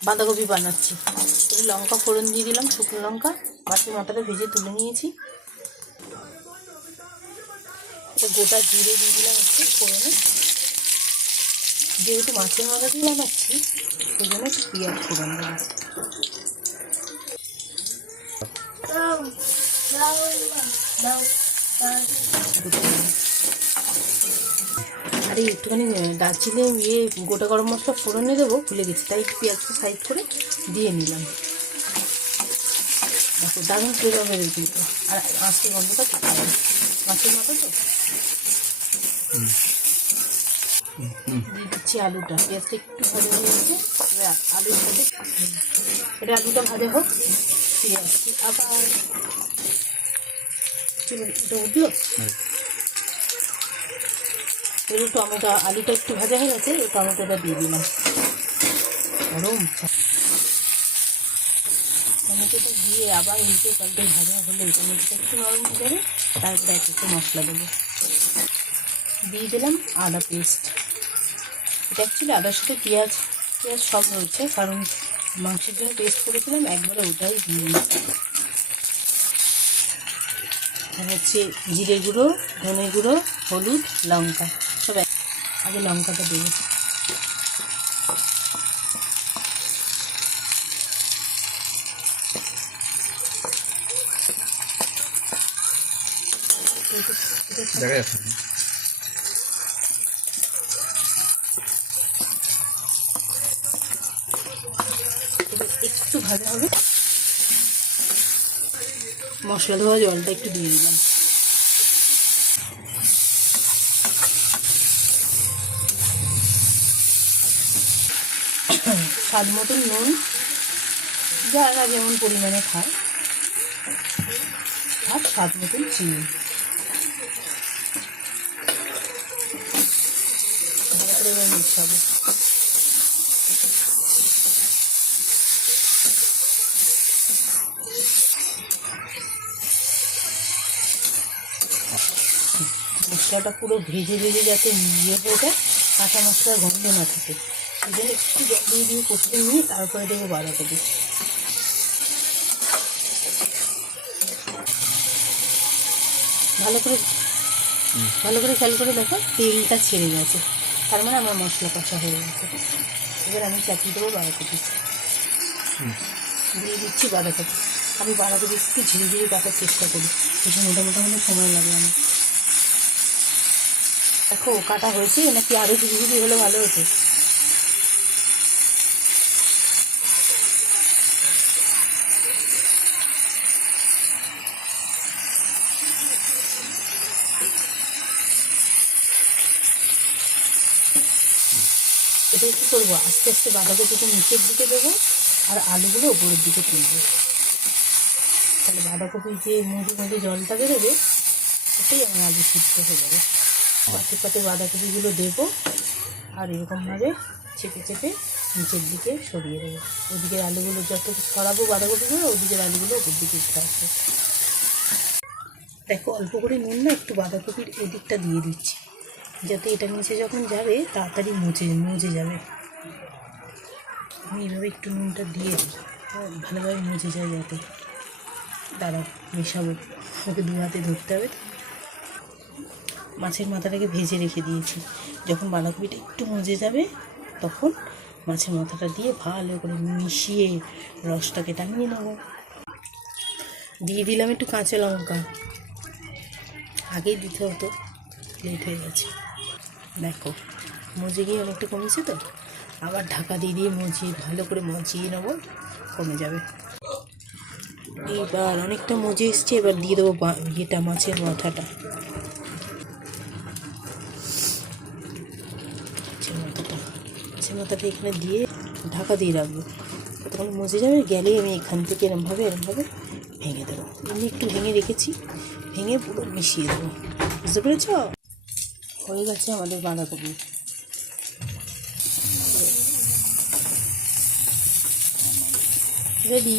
বাঁধাকপি বানাচ্ছি। একটু লঙ্কা ফোড়ন দিয়ে দিলাম, শুকনো লঙ্কা, মাছের মাথাটা ভেজে তুলে নিয়েছি। এটা গোটা জিরে দিয়ে দিলাম একটু ফোড়নে। যেহেতু মাছের মাথা দিয়ে বানাচ্ছি সেই জন্য একটু পেঁয়াজ ফোড়ন দেবো। আরে একটুখানি দারচিনি গোটা গরম মশলা ফোড়নে দেবো, ভুলে গেছি, তাই একটু পেঁয়াজটা সাইড করে দিয়ে নিলাম। দেখো দারুণ ফ্লেভার হয়ে কিন্তু, আর মাছের গন্ধটা থাকে না, মাছের মাথা তো। দিয়ে দিচ্ছি আলুটা, পেঁয়াজটা একটু ভাজা হয়ে গেছে, আলুর সাথে এটা আলুটা ভাজা হোক, ফিরে আসছি আবার। এটা উঠলো, এবার টমেটো, আলুটা একটু ভাজা হয়ে গেছে, টমেটোটা দিয়ে দিলাম। গরম টমেটোটা দিয়ে আবার উল্টে পাল্টে ভাজা হলে টমেটোটা একটু নরম হয়ে যাবে। তারপরে একটু মশলা দেবো, দিয়ে দিলাম আদা পেস্ট। এটা অ্যাকচুয়ালি আদার সাথে পেঁয়াজ সব রয়েছে, কারণ মাংসের জন্য পেস্ট করেছিলাম, একবারে ওটাই দিয়ে দিচ্ছি। হচ্ছে জিরে গুঁড়ো, ধনে গুঁড়ো, হলুদ, লঙ্কা সব আগে লঙ্কাটা দেবো। একটু ভাজা হবে, মশলা ধোয়া জলটা একটু দিয়ে দিলাম। স্বাদ মতন নুন, যারা যেমন পরিমাণে খায়, আর স্বাদ মতন চিনি। তারপরে এবার মিশাবো। মশলাটা পুরো ভেজে ভেজে যাতে হয়ে যায়, কাঁচা মশলার গন্ধ না থাকে, সেই জন্য একটু জল দিয়ে কষতে নিয়ে তারপরে দেবো বাঁধাকপি। ভালো করে খেয়াল করে দেখো, তেলটা ছেড়ে গেছে, তার মানে আমার মশলা কষা হয়ে গেছে। এবার আমি চাপিয়ে দেবো বাঁধাকপি, দিয়ে দিচ্ছি বাঁধাকপি। আমি বাঁধাকপি একটু ঝিরে ঝিরে কাটার চেষ্টা করি, একটু মোটামোটা হলে সময় লাগে আমার। দেখো কাটা হয়েছে নাকি আরও ঝিরি ঝিরি হলে ভালো হতো। এটাই কী করবো, আস্তে আস্তে বাঁধাকপিটা নিচের দিকে দেবো আর আলুগুলো ওপরের দিকে তুলবো, তাহলে বাঁধাকপি যে মুড়ি মুড়ি জলটা বেরোবে, এটাই আমার আলু সিদ্ধ হয়ে যাবে। পাতে পাতে বাঁধাকপিগুলো দেবো আর এরকমভাবে চেপে চেপে নিচের দিকে সরিয়ে দেবো। ওদিকের আলুগুলো যত সরাবো বাঁধাকপিগুলো, ওদিকের আলুগুলো ওপর দিকে উঠে আসবে। দেখো অল্প করে নুন না একটু বাঁধাকপির এদিকটা দিয়ে দিচ্ছি, যাতে এটা নিচে যখন যাবে তাড়াতাড়ি মুজে যাবে। আমি এইভাবে একটু নুনটা দিয়ে দিই, ভালোভাবে মুজে যায় যাতে। দাঁড়াও মেশাবো, ওকে দু হাতে ধরতে হবে। মাছের মাথাটাকে ভেজে রেখে দিয়েছি, যখন বাঁধাকপিটা একটু মজে যাবে তখন মাছের মাথাটা দিয়ে ভালো করে মিশিয়ে রসটাকে টানিয়ে নেব। দিয়ে দিলাম একটু কাঁচা লঙ্কা, আগেই দিতে হতো, লেট হয়ে গেছে। দেখো মজে গিয়ে অনেকটা কমেছে তো, আবার ঢাকা দিয়ে ভালো করে মজিয়ে নেবো, কমে যাবে। এবার অনেকটা মজে এসছে, এবার দিয়ে দেবো ইয়েটা, মাছের মাথাটা। মাছের মাথাটা এখানে দিয়ে ঢাকা দিয়ে রাখবো, তখন মজে যাবে। গেলে আমি এখান থেকে এরমভাবে ভেঙে দেবো, এমনি একটু ভেঙে রেখেছি, ভেঙে পুরো মিশিয়ে দেবো। বুঝতে পেরেছ? হয়ে গেছে আমাদের বাঁধাকপি রেডি।